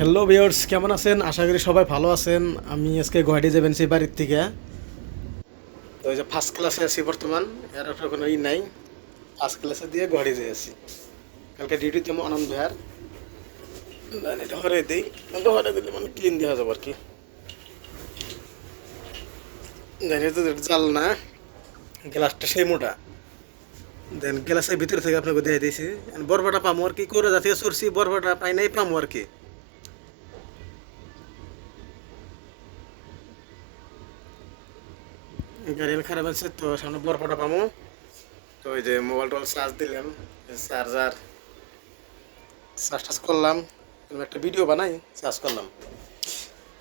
Hello viewers কেমন আছেন? আশা করি সবাই ভালো আছেন। আমি আজকে গুয়াহাটি যাবেন সেই বাড়ির থেকে। তো ওই যে ফার্স্ট ক্লাসে আছি বর্তমান, এর একটা কোনো ই নাই। ফার্স্ট ক্লাসে দিয়ে গুয়াহাটি যাই আছি। কালকে ডিউটি তেমন আনন্দ এটা হরে দিই। হরে দিলে মানে ক্লিন দেওয়া যাবে আর কি। তো জাল না। গ্লাসটা সেই মোটা। দেন গ্লাসের ভিতরে থেকে আপনাকে দিয়ে দিয়েছি। বরফাটা পামো আর কি, করে যাতে সরছি বরফাটা পাই নাই, পামো আর কি। গাড়ি খারাপ আছে তো সামনে বরফাটা পামো। তো ওই যে মোবাইল টোবাইল চার্জ দিলাম চার্জার চার্জ টার্জ করলাম। একটা ভিডিও বানাই চার্জ করলাম।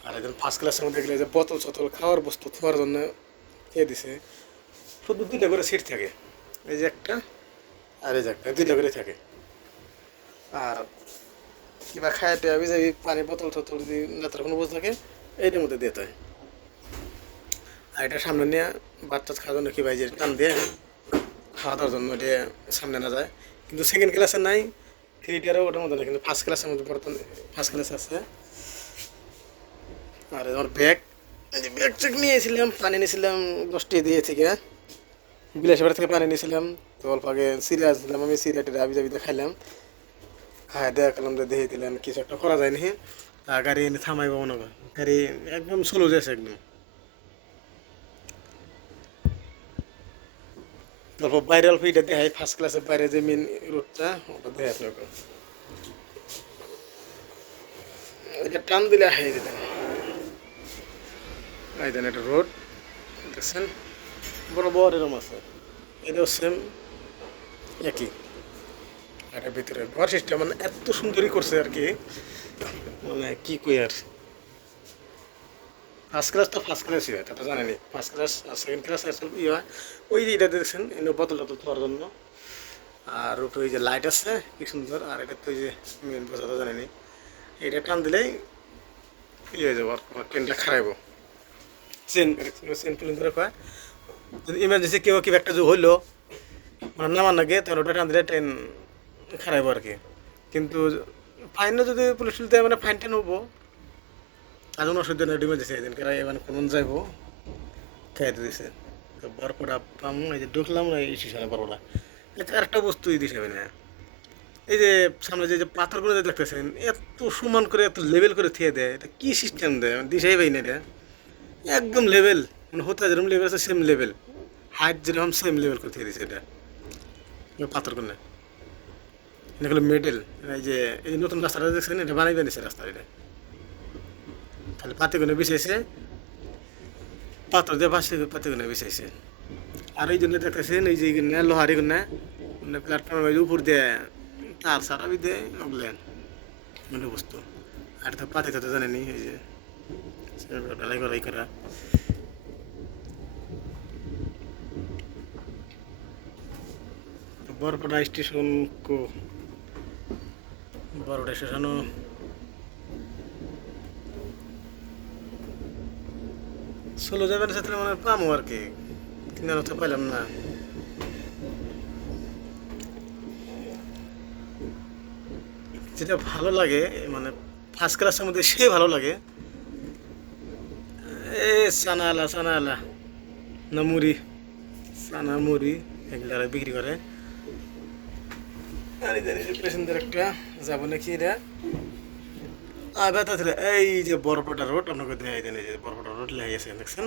আর একজন ফার্স্ট ক্লাসের মধ্যে গেলে যে বোতল চতল খাওয়ার বস্তু খাওয়ার জন্য খেয়ে দিছে। শুধু দুইটা করে সিট থাকে। এই যে একটা আর এই যে একটা, দুইটা করে থাকে। আর কিবা খায় টেয়া যাবি পানি বোতল টোতল যদি নেতার কোনো বস্তু থাকে, এইটার মধ্যে দিতে হয় আর এটা সামনে নিয়ে বাচ্চা খাওয়ার জন্য কি ভাই যে টান দিয়ে খাওয়া জন্য এটা সামনে না যায়। কিন্তু সেকেন্ড ক্লাসে নাই থ্রি টিয়ারও ওটার মধ্যে না কিন্তু ফার্স্ট ক্লাসের মধ্যে বর্তমানে ফার্স্ট ক্লাস আছে। আর আমার ব্যাগ ব্যাগ চেক নিয়েছিলাম পানি নিয়েছিলাম, দশটি দিয়ে থেকে। বিলাসবাড়ি থেকে পানি নিয়েছিলাম, তো অল্প আগে সিরিয়াস দিলাম আমি সিরিয়াটের আবি জাবিতে খাইলাম। খাই দেয়া করলাম যে দেখে দিলাম, কিছু একটা করা যায়নি। গাড়ি এনে থামাইব কর গাড়ি একদম স্লো যাচ্ছে একদম। তারপর বাইরে অল্প এটা দেখাই ফার্স্ট ক্লাসের বাইরে যে মেন রোডটা ওটা দেখাই আপনাকে। এটা টান দিলে হাই দিতেন এই দেন এটা রোড দেখছেন? বড় এরকম আছে। এটাও সেম একই। এটার ভিতরে ঘর সিস্টেম মানে এত সুন্দরই করছে আর কি। মানে কি কই আর? ফার্স্ট ক্লাস তো ফার্স্ট ক্লাসই হয় এটা জানেনি ফার্স্ট ক্লাস সেকেন্ড ক্লাস ইয়ে হয়। ওই যে এটা দেখছেন এনে বোতল টতল খাওয়ার জন্য। আর ওই যে লাইট আছে, কি সুন্দর, আর এটা তো ওই যে মেন বোঝাতে জানেনি এটা টান দিলেই ইয়ে হয়ে যাব আর ট্রেনটা খারাইব। চেন চেন পুলিন ধরে কয়। যদি ইমার্জেন্সি কেউ কিবা একটা হইল মানে নামার নাগে তাহলে ওটা টান দিলে ট্রেন খারাইব আর কি। কিন্তু ফাইনও যদি পুলিশ দেয় মানে ফাইনটা নেব। আর অসুবিধা নেই ডিমে দিছে এদিন কেরা মানে কোন যাইব খাইতে দিছে। তো বরফটা পাম, এই যে ঢুকলাম না এই স্টেশনে বরফটা এটা আরেকটা বস্তু দিছে না এই যে সামনে যে পাথরগুলো যে দেখতেছেন, এত সমান করে, এত লেভেল করে থিয়ে দেয়, এটা কী সিস্টেম দেয়? মানে দিশাই পাই না এটা। একদম লেভেল মানে হতে যেরকম লেভেল আছে সেম লেভেল হাইট যেরকম সেম লেভেল করে থিয়ে দিছে এটা। পাথরগুলো। এটা হলো মেডেল এই যে এই নতুন রাস্তাটা দেখছেন, এটা বানাই বানিয়েছে রাস্তা এটা পাতিগুলো বিছাইছে। পাথর দিয়ে বাসে পাতিগুলো বিছাইছে। আর এই জন্য দেখতেছেন এই যে লোহার এখানে মানে প্ল্যাটফর্মের উপর দিয়ে তার সারা দিয়ে নগলেন মানে বস্তু। আর তো পাতি তো জানেনি এই যে ঢালাই করা করা। বরপটা স্টেশন কো বরপটা স্টেশনও ষোলো যাবেন সাথে মানে পামো আর কি। কিন্তু তো পাইলাম না। যেটা ভালো লাগে মানে ফার্স্ট ক্লাসের মধ্যে সে ভালো লাগে। এ সানা আলা সানা আলা না মুড়ি সানা মুড়ি এগুলো বিক্রি করে আর পেশেন্টদের একটা, যাব নাকি এটা? ব্যথা ছিল। এই যে বরপটা রোড, আপনাকে দেখাই দেন এই যে বরপটা রোড, লেগে আছে দেখছেন?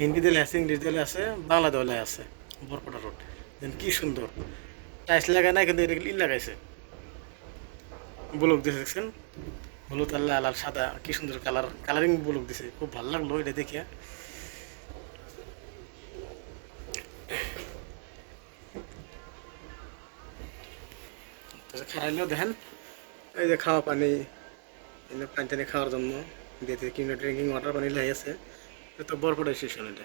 হিন্দি দিলে আছে, ইংলিশ দিলে আছে বাংলা দিলে আছে বরপটা রোড। দেন কি সুন্দর। টাইস লাগায় না কিন্তু ই লাগাইছে? ব্লক দিয়েছে দেখছেন? হলুদ আর লাল আর সাদা, কি সুন্দর কালার। কালারিং ব্লক দিছে, খুব ভালো লাগল এটা দেখিয়া খারাইলেও দেখেন। এই যে খাওয়া পানি এনে পানি টানি খাওয়ার জন্য দিতে কিংবা ড্রিঙ্কিং ওয়াটার পানি লাই আছে। এটা বরপটা স্টেশন এটা।